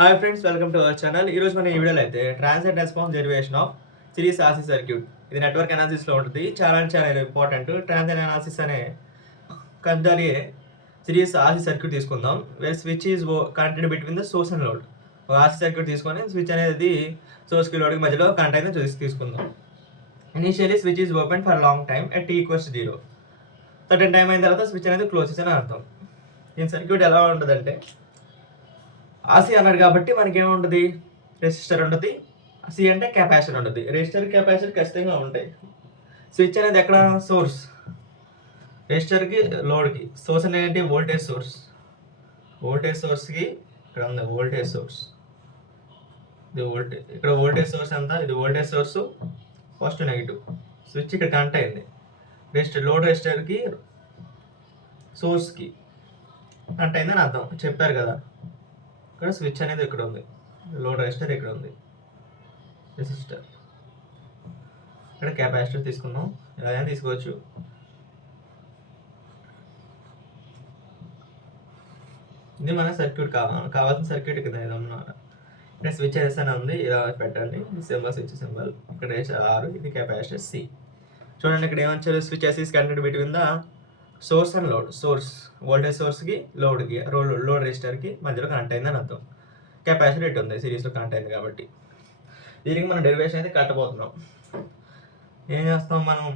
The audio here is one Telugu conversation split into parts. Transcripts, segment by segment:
Hi friends, welcome to our channel. ఈరోజు మనం ఈ వీడియోలో అయితే transit response derivation of series RC circuit, ఇది నెట్వర్క్ అనాలిసిస్లో ఉంటుంది. చాలా ఇంపార్టెంట్. ట్రాన్సిట్ అనాలిసిస్ అనే కన్సిడర్ సిరీస్ ఆర్సీ సర్క్యూట్ తీసుకుందాం. Where switch is connected between the source and load. ఒక ఆర్సీ సర్క్యూట్ తీసుకొని స్విచ్ అనేది సోర్స్కి లోడ్కి మధ్యలో కనెక్ట్ అయితే తీసుకుందాం. Initially switch is open for long time at t = 0. Certain time అయిన తర్వాత స్విచ్ అనేది క్లోజ్ చేసి అని అర్థం. ఈ సర్క్యూట్ ఎలా ఉంటుందంటే, ఆర్సీ అన్నాడు కాబట్టి మనకి ఏముంటుంది, రెసిస్టర్ ఉంటుంది. సి అంటే కెపాసిటర్ ఉంటుంది. రెసిస్టర్ కెపాసిటర్ ఖచ్చితంగా ఉంటాయి. స్విచ్ అనేది ఎక్కడ, సోర్స్, రెసిస్టర్కి లోడ్కి. సోర్స్ అనేది వోల్టేజ్ సోర్స్. వోల్టేజ్ సోర్స్కి ఇక్కడ ఉంది వోల్టేజ్ సోర్స్. ఇది వోల్టేజ్, ఇక్కడ వోల్టేజ్ సోర్స్ అంతా, ఇది voltage source positive negative. Switch ఇక్కడ కనెక్ట్ అయింది. రెసిస్టర్, లోడ్ రెసిస్టర్కి సోర్స్కి కనెక్ట్ అయిందని అర్థం. చెప్పారు కదా, ఇక్కడ స్విచ్ అనేది ఇక్కడ ఉంది, లోడ్ రెసిస్టర్ ఇక్కడ ఉంది, రెసిస్టర్, ఇక్కడ కెపాసిటర్ తీసుకున్నాం. ఇలా తీసుకోవచ్చు. ఇది మన సర్క్యూట్ కావాల్సిన సర్క్యూట్ కదా అన్నమాట. ఇక్కడ స్విచ్ అని ఉంది, ఇలా పెట్టండి. సింబల్, స్విచ్ సింబల్, ఇక్కడ R, ఇది కెపాసిటర్ C. చూడండి ఇక్కడ ఏమంటారు, switch is connected between the source and load. Source voltage సోర్స్కి, లోడ్కి, లోడ్ రెసిస్టర్కి మధ్యలో కనెక్ట్ అయిందని అర్థం. కెపాసిటర్ ఇటు ఉంది, సిరీస్లో కనెక్ట్ అయింది కాబట్టి. దీనికి మనం డెరివేషన్ అయితే కట్టబోతున్నాం. ఏం చేస్తాం మనం,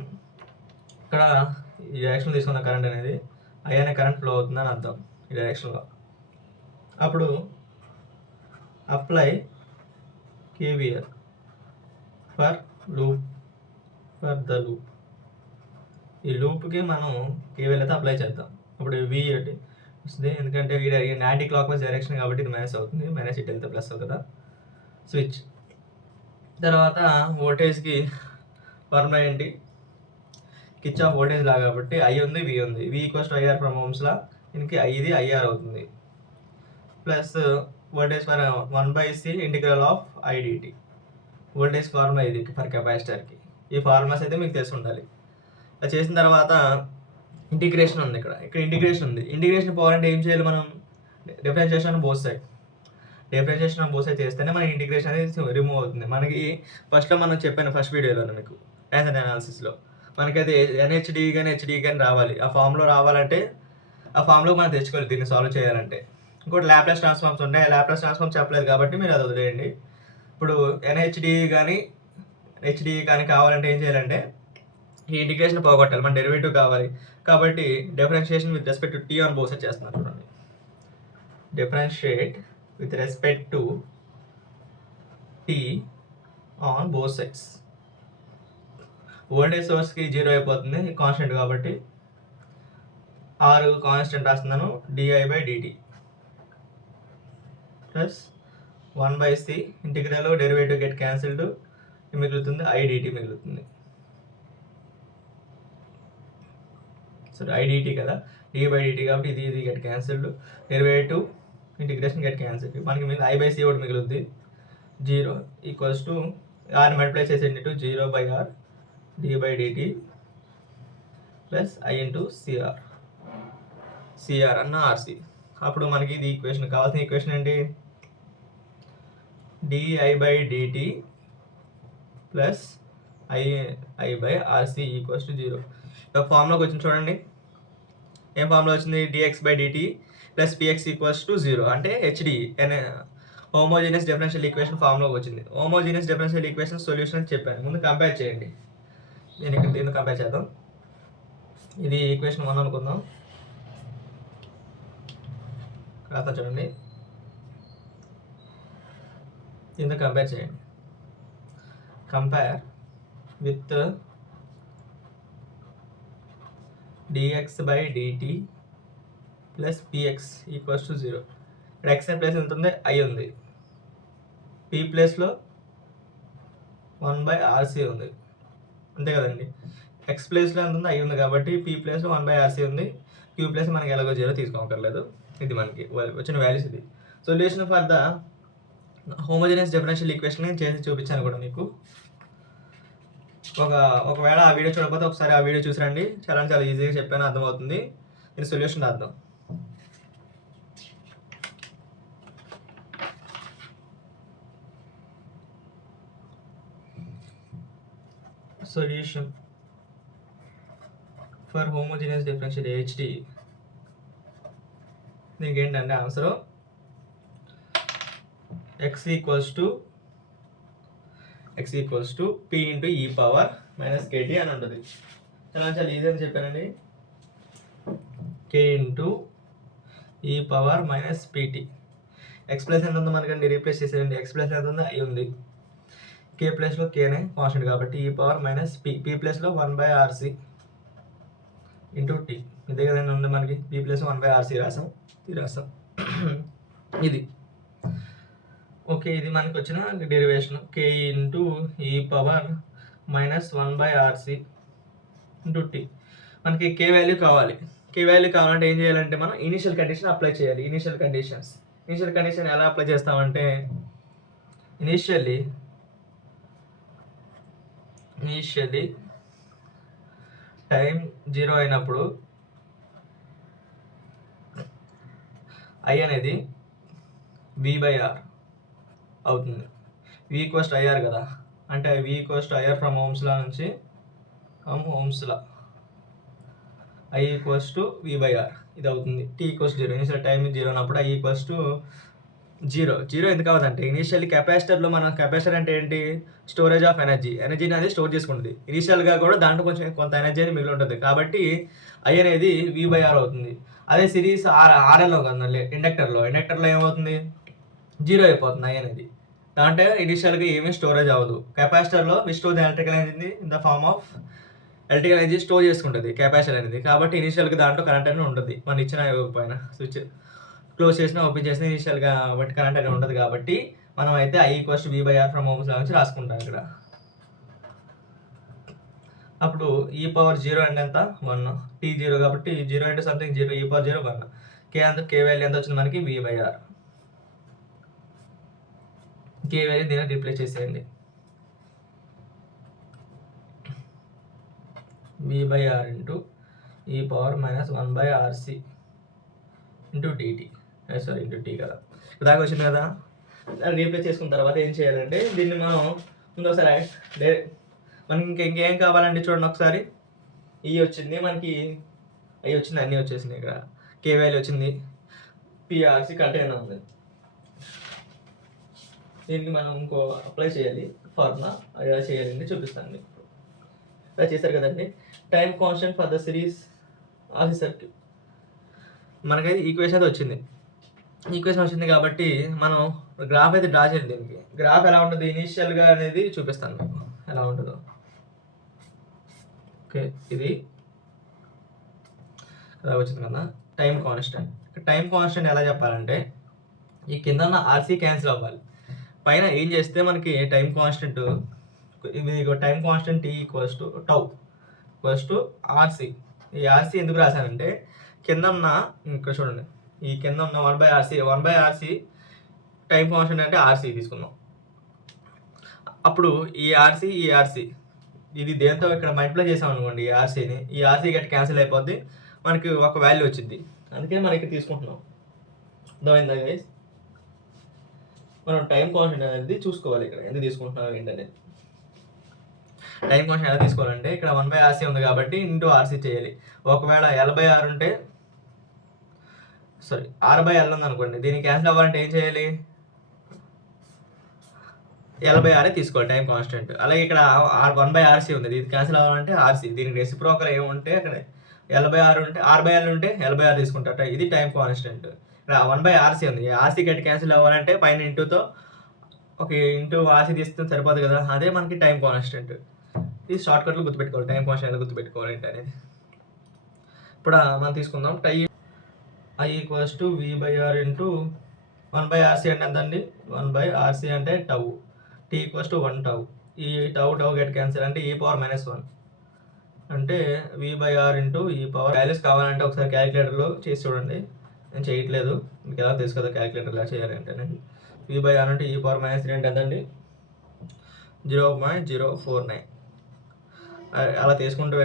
ఇక్కడ ఈ డైరెక్షన్ తీసుకున్న కరెంట్ అనేది I అనే కరెంట్ ఫ్లో అవుతుందని అర్థం ఈ డైరెక్షన్లో. అప్పుడు apply KVL for loop, for the loop. ఈ లూప్కి మనం KVL అయితే అప్లై చేద్దాం. అప్పుడు V అంటే వస్తుంది, ఎందుకంటే యాంటీ క్లాక్ వైజ్ డైరెక్షన్ కాబట్టి ఇది మైనస్ అవుతుంది. మైనస్ ఇటు వెళ్తే ప్లస్ అవుతుంది కదా. స్విచ్ తర్వాత వోల్టేజ్కి ఫార్ములా ఏంటి, కిర్చాఫ్ వోల్టేజ్ లా కాబట్టి I ఉంది, V ఉంది. V = IR from Ohm's law. దీనికి I ఇది IR అవుతుంది. Plus voltage for 1/C integral of IDT. Voltage formula ఇది ఫర్ కెపాసిటర్కి. ఈ ఫార్ములాస్ అయితే మీకు తెలిసి ఉండాలి. ఇలా చేసిన తర్వాత ఇంటిగ్రేషన్ ఉంది, ఇక్కడ ఇంటిగ్రేషన్ ఉంది. ఇంటిగ్రేషన్ పోవాలంటే ఏం చేయాలి మనం, differentiation both side. Differentiation both side చేస్తేనే మన ఇంటిగ్రేషన్ అనేది రిమూవ్ అవుతుంది. మనకి ఫస్ట్లో మనం చెప్పాను, ఫస్ట్ వీడియోలో మీకు ట్రాన్సిట్ అనాలిసిస్లో, మనకి అది NHD కానీ HD కానీ రావాలి. ఆ ఫామ్లో రావాలంటే ఆ ఫామ్లో మనం తెచ్చుకోవాలి దీన్ని సాల్వ్ చేయాలంటే. ఇంకోటి లాప్లాస్ ట్రాన్స్ఫార్మ్స్ ఉంటాయి. లాప్లాస్ ట్రాన్స్ఫార్మ్ చెప్పలేదు కాబట్టి మీరు అది వదిలేయండి. ఇప్పుడు NHD కానీ HD కానీ కావాలంటే ఏం చేయాలంటే, ఈ ఇంటిగ్రేషన్ పోగొట్టాలి, మన డెరివేటివ్ కావాలి. కాబట్టి differentiation with respect to T on both side చేస్తున్నారు. చూడండి, differentiate with respect to T on both sides. Voltage సోర్స్కి 0 అయిపోతుంది, కాన్స్టెంట్ కాబట్టి. R కాన్స్టెంట్ రాస్తున్నాను, di/dt plus 1/C integral derivative get cancelled, మిగులుతుంది IDT మిగులుతుంది. సో IDT కదా, d/dt కాబట్టి ఇది get cancelled, derivative integration get cancelled. మనకి మీద I/C ఒకటి మిగులుద్ది. 0 = R మల్టిప్లై చేసేయండి, 0/R d/dt plus I × CR అన్న RC. అప్పుడు మనకి ఇది ఈక్వేషన్, కావాల్సిన ఈక్వేషన్ ఏంటి, di/dt ప్లస్ I/RC = 0. ఫార్ములాకి వచ్చింది చూడండి, ఏం ఫార్ములా వచ్చింది, dx/dt ప్లస్ px = 0 అంటే HD హోమోజీనియస్ డిఫరెన్షియల్ ఈక్వేషన్ ఫార్ములాకి వచ్చింది. హోమోజీనియస్ డిఫరెన్షియల్ ఈక్వేషన్ సొల్యూషన్ అని చెప్పాను. ముందు కంపేర్ చేయండి. నేను ఇక్కడ దీన్ని కంపేర్ చేద్దాం. ఇది ఈక్వేషన్ 1 అనుకుందాం. రాస్తా చూడండి, దీంతో కంపేర్ చేయండి. Compare with dx/dt plus px = 0. ఇక్కడ x ప్లేస్ ఎంత ఉంది, I ఉంది. p ప్లేస్లో 1/RC ఉంది, అంతే కదండి. x ప్లేస్లో ఎంత ఉంది, I ఉంది కాబట్టి p ప్లేస్లో 1/RC ఉంది. q ప్లేస్ మనకి ఎలాగో 0 తీసుకోకర్లేదు. ఇది మనకి వచ్చిన వాల్యూస్. ఇది solution for the homogeneous differential equation నేను చేసి చూపించాను కూడా మీకు. ఒకవేళ ఆ వీడియో చూడకపోతే ఒకసారి ఆ వీడియో చూసి రండి. చాలా ఈజీగా చెప్పాను, అర్థమవుతుంది. ఇది సొల్యూషన్ రాద్దాం. Solution for homogeneous differential HD. దీనికి ఏంటంటే answer x equals to p into e power minus kt అని ఉంటుంది. చాలా ఈజీ అని చెప్పానండి. k into e power minus pt. X plus ఎంత ఉందో మనకండి రీప్లేస్ చేసేయండి. ఎక్స్ ప్లస్ ఎంత ఉందో i ఉంది. k ప్లస్లో kనే కాన్స్టెంట్ కాబట్టి e పవర్ మైనస్ p ప్లస్లో 1/rc ఇంటూ t. ఇదే కదండి ఉంది మనకి. p ప్లస్ 1/rc రాసాం. ఇది ఓకే. ఇది మనకు వచ్చిన derivation k into e power minus 1/rc into t. మనకి k వాల్యూ కావాలి. k వాల్యూ కావాలంటే ఏం చేయాలంటే మనం ఇనిషియల్ కండిషన్ అప్లై చేయాలి. ఇనిషియల్ కండిషన్ ఎలా అప్లై చేస్తామంటే ఇనిషియల్లీ టైం 0 అయినప్పుడు i అనేది v/r అవుతుంది. v ఈక్వల్స్ టు IR కదా, అంటే v equals to IR from Ohm's law నుంచి i ఈక్వల్స్ టు v/r ఇది అవుతుంది. t equals 0. ఇనిషియల్ టైం 0 ఉన్నప్పుడు i ఈక్వల్స్ టు 0 ఎందుకు అవ్వదంటే ఇనిషియల్లీ కెపాసిటర్లో కెపాసిటర్ అంటే ఏంటి, స్టోరేజ్ ఆఫ్ ఎనర్జీని అనేది స్టోర్ చేసుకుంటుంది. ఇనిషియల్గా కూడా దాంట్లో కొంత ఎనర్జీ అనేది మిగిలి ఉంటుంది కాబట్టి i అనేది v/r అవుతుంది. అదే సిరీస్ RLలో కదా ఇండక్టర్లో ఏమవుతుంది, 0 అయిపోతుంది i అనేది. దాంట్లో ఇనిషియల్గా ఏమీ స్టోరేజ్ అవ్వదు. కెపాసిటర్లో we store the electrical energy in the form of electrical energy store చేసుకుంటుంది కెపాసిటర్ అనేది. కాబట్టి ఇనిషియల్గా దాంట్లో కరెంట్ అనేది ఉంటుంది. మనం ఇచ్చిన ఇవ్వకపోయినా స్విచ్ క్లోజ్ చేసినా ఓపెన్ చేసినా ఇనిషియల్గా బట్టి కరెంట్ అనేది ఉంటుంది. కాబట్టి మనం అయితే i equals to v/r from Ohm's law నుంచి రాసుకుంటాం ఇక్కడ. అప్పుడు e పవర్ 0 అంటే ఎంత 1, t 0 కాబట్టి 0 అంటే something 0, e power 0 1. k value ఎంత వచ్చింది మనకి v/r. k వాల్యూ దీన్ని రీప్లేస్ చేసేయండి. v/r into e power minus 1/rc into dt. Into t కదా, దాకా వచ్చింది కదా. రీప్లేస్ చేసుకున్న తర్వాత ఏం చేయాలంటే దీన్ని మనం ముందు ఒకసారి మనకి ఇంకేం కావాలంటే చూడండి ఒకసారి. ఈ వచ్చింది మనకి, అన్నీ వచ్చేసినాయి. ఇక్కడ k వాల్యూ వచ్చింది, PRC కంటైనర్ ఉంది. దీనికి మనం ఇంకో అప్లై చేయాలి ఫార్ములా. అది ఎలా చేయాలండి చూపిస్తాను మీకు. ఇలా చేశారు కదండి. Time constant for the series RC circuit. మనకైతే ఈక్వేషన్ అయితే వచ్చింది. కాబట్టి మనం గ్రాఫ్ అయితే డ్రా చేయాలి. దీనికి గ్రాఫ్ ఎలా ఉంటుంది ఇనీషియల్గా అనేది చూపిస్తాను మీకు ఎలా ఉంటుందో. ఓకే, ఇది అలా వచ్చింది కదా టైం కాన్స్టెంట్ ఎలా చెప్పాలంటే ఈ కింద ఉన్న RC క్యాన్సిల్ అవ్వాలి. పైన ఏం చేస్తే మనకి time constant T equals to tau equals to RC. ఈ RC ఎందుకు రాశానంటే కింద ఉన్న ఇక్కడ చూడండి, ఈ కింద ఉన్న 1/RC టైం కాన్స్టెంట్ అంటే RC తీసుకుందాం. అప్పుడు ఈ RC ఇది దేంతో ఇక్కడ మల్టిప్లై చేసాం అనుకోండి, ఈ RC గట్టి క్యాన్సిల్ అయిపోద్ది, మనకి ఒక వాల్యూ వచ్చింది. అందుకే మనకి తీసుకుంటున్నాం. అర్థమైందా గైస్? మనం టైం కాన్స్టెంట్ అనేది చూసుకోవాలి. ఇక్కడ ఎందుకు తీసుకుంటున్నాం ఏంటనేది. టైం కాన్స్టెంట్ ఎలా తీసుకోవాలంటే ఇక్కడ 1/RC ఉంది కాబట్టి ఇంటూ RC చేయాలి. ఒకవేళ L/R ఉంటే R/L ఉంది అనుకోండి, దీనికి క్యాన్సిల్ అవ్వాలంటే ఏం చేయాలి, L/R తీసుకోవాలి టైం కాన్స్టెంట్. అలాగే ఇక్కడ 1/RC ఉంది, ఇది క్యాన్సిల్ అవ్వాలంటే RC. దీనికి రెసిప్రోకల్ ఏముంటే అక్కడ R/L ఉంటే L/R తీసుకుంటారట. ఇది టైం కాన్స్టెంట్. ఇక్కడ 1/RC ఉంది, RC గట్టి క్యాన్సిల్ అవ్వాలంటే పైన ఇంటూతో ఒక ఇంటూ RC తీస్తే సరిపోదు కదా, అదే మనకి టైం కాన్స్టెంట్. ఇది షార్ట్ కట్లో గుర్తుపెట్టుకోవాలి, టైం కాన్స్టెంట్ గుర్తుపెట్టుకోవాలి అనేది. ఇప్పుడు మనం తీసుకుందాం. I equals to v/r into 1/RC అంటే ఎంతండి, 1/RC అంటే tau. t equals to 1 tau. ఈ టౌ గెట్ క్యాన్సిల్ అంటే e పవర్ మైనస్ 1 అంటే v/r into e power. Values కావాలంటే ఒకసారి క్యాలిక్యులేటర్లో చేసి చూడండి, నేను చేయట్లేదు, మీకు ఎలా తెలుసు కదా క్యాలిక్యులేటర్ ఎలా చేయాలి అంటే. v/r అంటే e పవర్ మైనస్ 3 అంటే ఎంతండి 0.049. అలా తీసుకుంటూ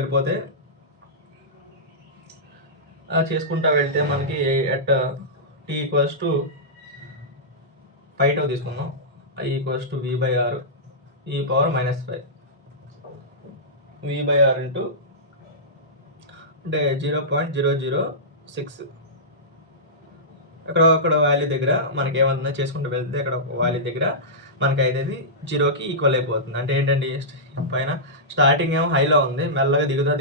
వెళ్తే మనకి at t equals to 5 tau తీసుకుందాం. I ఈక్వల్స్ టు v/r ఈ పవర్ మైనస్ 5. V/R ఇంటూ అంటే 0.006 అక్కడ వాల్యూ దగ్గర మనకి ఏమన్నా చేసుకుంటూ వెళ్తే అక్కడ ఒక వాల్యూ దగ్గర మనకి అయితే అది 0కి ఈక్వల్ అయిపోతుంది. అంటే ఏంటండి, పైన స్టార్టింగ్ ఏమో హైలో ఉంది, మెల్లగా దిగుతా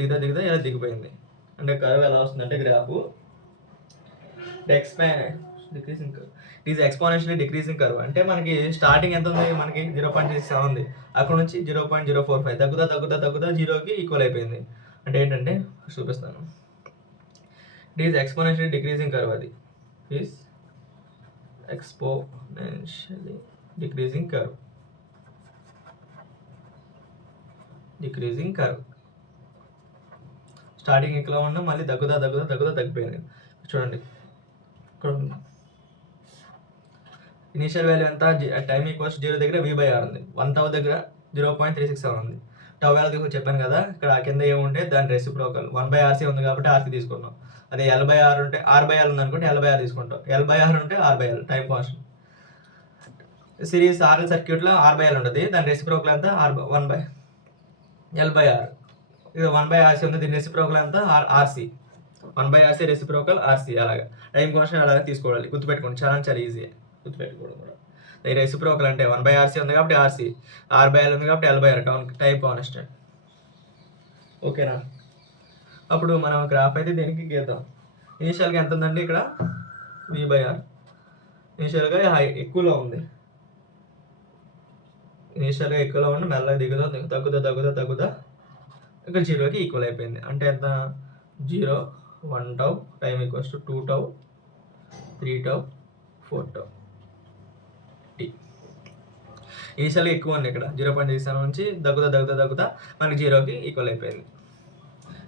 ఇలా దిగిపోయింది. అంటే కర్వ్ ఎలా వస్తుందంటే graph decreasing curve is exponentially decreasing curve. అంటే మనకి స్టార్టింగ్ ఎంత ఉంది, మనకి 0.67 ఉంది, అక్కడ నుంచి 0.045 తగ్గుతా 0కి ఈక్వల్ అయిపోయింది. అంటే ఏంటంటే చూపిస్తాను, it is exponentially decreasing curve. అది is exponentially decreasing curve. Starting ఇక్కడ ఉన్న మళ్ళీ తగ్గుతా తగ్గిపోయింది. చూడండి ఇక్కడ ఇనిషియల్ వాల్యూ ఎంత, టైం ఈక్వల్స్ 0 దగ్గర V/R ఉంది, 1 దగ్గర 0.367 ఉంది. టౌ వాల్యూ చెప్పాను కదా, ఇక్కడ కింద ఏముంటే దాని రెసిప్రోకల్ 1/RC ఉంది కాబట్టి RC తీసుకున్నాం. అదే L/R ఉంటే R/L ఉంది అనుకుంటే L/R తీసుకుంటాం. L/R ఉంటే R/L time constant. Series RL సర్క్యూట్లో R/L ఉంటుంది, దాని రెసిప్రోకల్ అంతా 1/L/R. ఇది 1/RC ఉంది, దీని రెసిప్రోకల్ అంతా RC. 1/RC reciprocal RC. అలాగా టైం కాన్స్టెంట్ అలాగే తీసుకోవాలి, గుర్తుపెట్టుకోండి, చాలా ఈజీ గుర్తుపెట్టుకోవడం కూడా. ఈ రెసిప్రోకల్ అంటే 1/RC ఉంది కాబట్టి RC, R/L ఉంది కాబట్టి L/R టైం కాన్స్టెంట్. ఓకేనా? అప్పుడు మనం గ్రాఫ్ అయితే దీనికి గీద్దాం. ఇనిషియల్గా ఎంత ఉందండి ఇక్కడ V/R, ఇనిషియల్గా ఎక్కువలో ఉంది, మెల్లగా తగ్గుతా ఇక్కడ 0కి ఈక్వల్ అయిపోయింది. అంటే ఎంత, 0, 1 tau, time equals to 2 tau, 3 tau, 4 tau t. ఇనిషియల్గా ఎక్కువ ఉంది, ఇక్కడ 0.37 నుంచి తగ్గుతా మనకి 0కి ఈక్వల్ అయిపోయింది.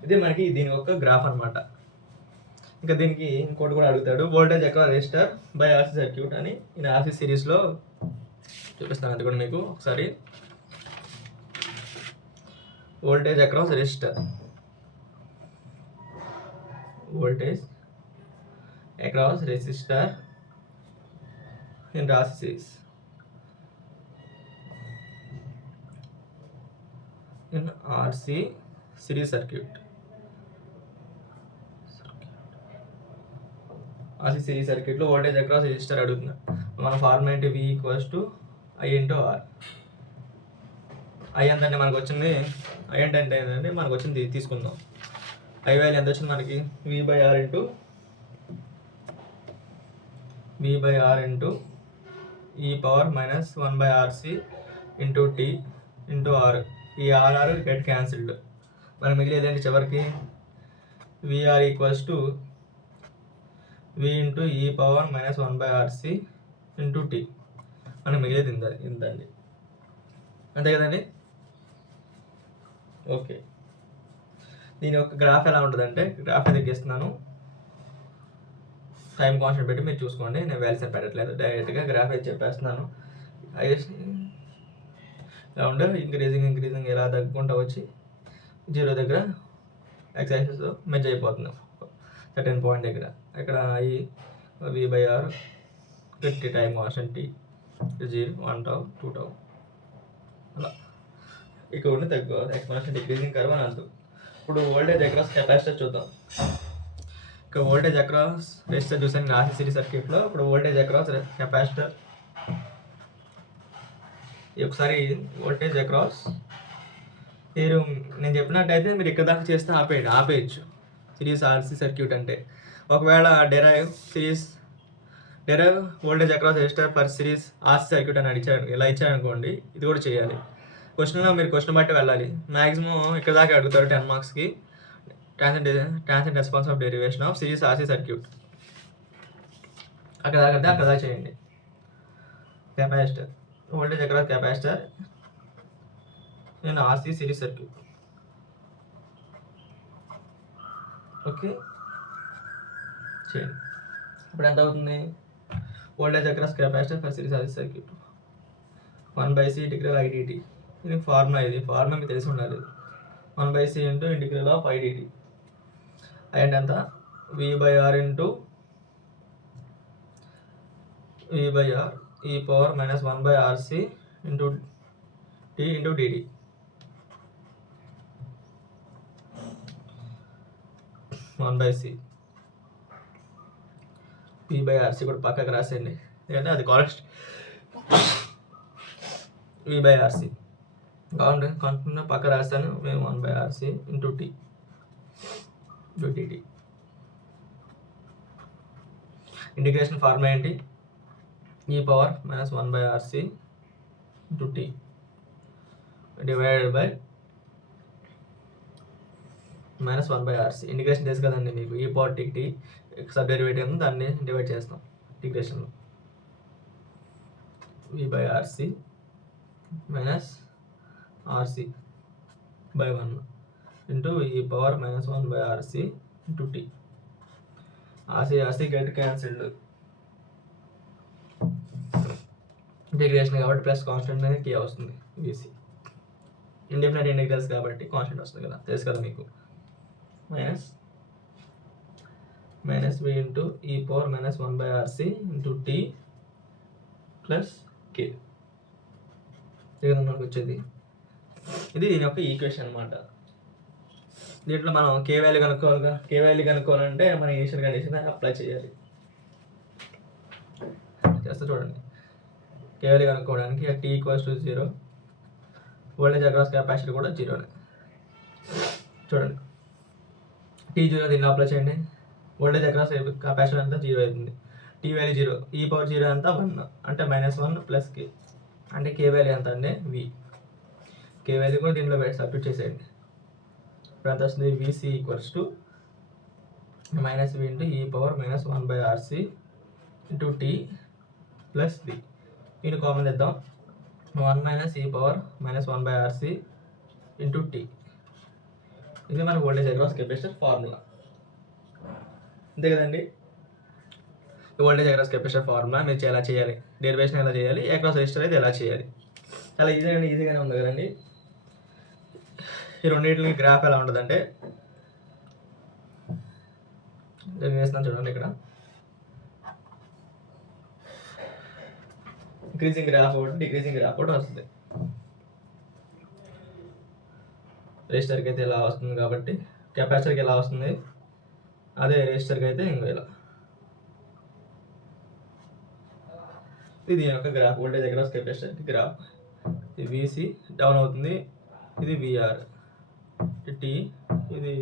ఇది మనకి దీని యొక్క గ్రాఫ్ అనమాట. ఇంకా దీనికి ఇంకోటి కూడా అడుగుతాడు, voltage across resistor by RC circuit అని. నేను RC సిరీస్లో చూపిస్తాను, అది కూడా మీకు ఒకసారి. Voltage across resistor in RC series in RC series circuit. RC series సర్క్యూట్లో వోల్టేజ్ అక్రాస్ రెసిస్టర్ అడుగుతున్నాం. మన ఫార్ములా ఏంటి, V = I × R. I ఎంతంటే మనకు వచ్చింది, I అంటే ఏంటంటే మనకు వచ్చింది తీసుకుందాం. I వాల్యూ ఎంత వచ్చింది మనకి, V/R into e power minus 1/RC into T into R. ఈ R గెట్ క్యాన్సిల్డ్, మనకు మిగిలేదండి చివరికి VR = V into e power minus 1/RC into T. మనకు మిగిలేదు ఇంతండి, అంతే కదండి. ఓకే, దీని యొక్క గ్రాఫ్ ఎలా ఉంటుందంటే, గ్రాఫ్ అయితే గీస్తున్నాను, టైం కాన్స్టెంట్ పెట్టి మీరు చూసుకోండి, నేను వాల్యూస్ పెట్టట్లేదు, డైరెక్ట్గా గ్రాఫ్ అయితే చెప్పేస్తున్నాను. ఇలా ఉండే ఇంక్రీజింగ్ ఇలా తగ్గుకుంటూ వచ్చి 0 దగ్గర ఎక్సైజెస్ మెజ్ అయిపోతుంది సర్టెన్ పాయింట్ దగ్గర. ఇక్కడ V/R 50 time constant T 0, 1 tau, 2 tau అలా ఇక్కడ ఉండి ఎక్స్పోనెన్షియల్ డిక్రీజింగ్ కర్వ్ అని అంటారు. ఇప్పుడు వోల్టేజ్ అక్రాస్ కెపాసిటర్ చూద్దాం. ఇక్కడ వోల్టేజ్ అక్రాస్ రెసిస్టర్ చూసాను RC సిరీస్ సర్క్యూట్లో. ఇప్పుడు వోల్టేజ్ అక్రాస్ కెపాసిటర్, ఒకసారి వోల్టేజ్ అక్రాస్ మీరు నేను చెప్పినట్టయితే మీరు ఇక్కడ దాకా చేస్తే ఆపేయచ్చు సిరీస్ RC సర్క్యూట్ అంటే. ఒకవేళ derive voltage across resistor for series RC circuit అని ఇలా ఇచ్చారనుకోండి, ఇది కూడా చేయాలి. క్వశ్చన్లో మీరు క్వశ్చన్ బట్టి వెళ్ళాలి. మ్యాక్సిమం ఇక్కడ దాకా అడుగుతారు 10 మార్క్స్కి, transient response of derivation of series RC circuit. అక్కడ దాకా చేయండి. Capacitor, voltage across capacitor in RC series circuit. Okay, చేయండి. ఇప్పుడు ఎంత అవుతుంది, voltage across capacitor for series RC circuit 1/C integral IDT. ఇది ఫార్ములా మీకు తెలిసి ఉండాలి. 1/C into integral of IDT. And ఎంత, V/R into V/R e power minus 1/RC into T into dt. 1/c v/RC కూడా పక్కకు రాసేయండి, ఎందుకంటే అది కాన్స్ట్ v/RC కావాలంటే కాన్స్టెంట్ పక్క రాస్తాను మేము 1/RC into T dt. Integration formula ఏంటి? e power minus 1/RC into T divided by minus 1/RC. Integration చేసి కదండి మీకు e power T sub derivative దాన్ని డివైడ్ చేస్తాం ఇంటిగ్రేషన్లో. v/RC minus RC by 1 into e power minus 1/RC into T. RC get cancelled, integration కాబట్టి ప్లస్ కాన్స్టెంట్ అనేది టీ వస్తుంది. వీసీ ఇండిపెండెంట్ ఇంటిగ్రల్స్ కాబట్టి కాన్స్టెంట్ వస్తుంది కదా, తెలుసు కదా మీకు. Minus v into e power minus 1/RC into T plus K. ఇది మనకు వచ్చేది. ఇది దీని యొక్క ఈక్వేషన్ అనమాట. దీంట్లో మనం కే వాల్యూ కనుక్కోవాలంటే మన ఇనిషియల్ కండిషన్ అప్లై చేయాలి. చేస్తే చూడండి, కే వాల్యూ కనుక్కోవడానికి t equals to 0, voltage across capacity కూడా 0నే. చూడండి, టీ 0 దీన్ని అప్లై చేయండి, వోల్టేజ్ అక్రాస్ కెపాసిటీ అంతా 0 అవుతుంది. టీ వాల్యూ 0, ఈ పవర్ 0 అంతా 1 అంటే -1 ప్లస్ కే అంటే కే వాల్యూ ఎంత అంటే వి. కే వాల్యూ కూడా దీంట్లో సబ్స్టిట్యూట్ చేసేయండి. ఇప్పుడు ఎంత వస్తుంది? VC equals to minus V into e power minus 1/RC into T plus V. దీన్ని కామన్ చేద్దాం, 1 మైనస్ ఈ power minus 1/RC into tea. ఇది మన వోల్టేజ్ అక్రాస్ కెపాసిటర్ ఫార్ములా, అంతే కదండి. వోల్టేజ్ అక్రాస్ కెపాసిటర్ ఫార్ములా మీరు ఎలా చేయాలి, డెరివేషన్ ఎలా చేయాలి, అక్రాస్ రెసిస్టర్ అయితే ఎలా చేయాలి, చాలా ఈజీగానే ఉంది కదండి. ఈ రెండింటికి గ్రాఫ్ ఎలా ఉంటుందంటే వేస్తున్నాను చూడండి, ఇక్కడ ఇంక్రీజింగ్ గ్రాఫ్ ఒకటి డిక్రీజింగ్ గ్రాఫ్ ఒకటి వస్తుంది. రెసిస్టర్కి అయితే ఇలా వస్తుంది కాబట్టి కెపాసిటర్కి ఎలా వస్తుంది, అదే రెసిస్టర్కి అయితే ఇంకో ఇలా. ఇది దీని యొక్క graph, voltage across capacitor graph. ఇది వీసీ డౌన్ అవుతుంది, ఇది విఆర్ టీ, ఇది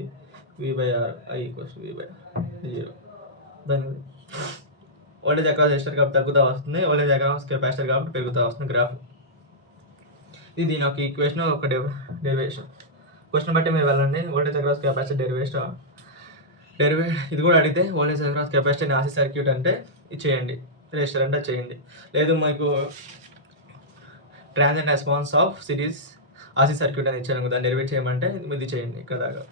v/R, I ఈక్వల్స్ v/0. దాని వోల్టేజ్ అక్రాస్ రెసిస్టర్ కాబట్టి తగ్గుతూ వస్తుంది, వోల్టేజ్ అక్రాస్ కెపాసిటర్ కాబట్టి పెరుగుతూ వస్తుంది గ్రాఫ్. ఇది దీని యొక్క ఈక్వేషన్, ఒక డెరివేషన్. క్వశ్చన్ బట్టి మీరు వెళ్ళండి, వోల్టేజ్ అక్రాస్ కెపాసిటర్ డెరివేషన్ ఇది కూడా అడిగితే voltage across capacitor RC circuit అంటే ఇది చేయండి, రెసిస్టర్ అంటే చేయండి. లేదు మీకు transient response of series RC circuit అని ఇచ్చాను, దాన్ని డెరివేట్ చేయమంటే ఇది చేయండి ఇక్కడ దాకా.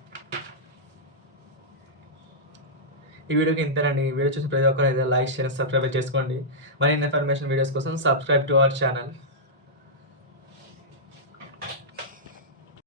ఈ వీడియోకి ఇంతేనండి. ఈ వీడియో చూసి ప్రతి ఒక్కరు అయితే లైక్, షేర్, సబ్స్క్రైబ్ చేసుకోండి. మరిన్ని ఇన్ఫర్మేషన్ వీడియోస్ కోసం సబ్స్క్రైబ్ టు అవర్ ఛానల్.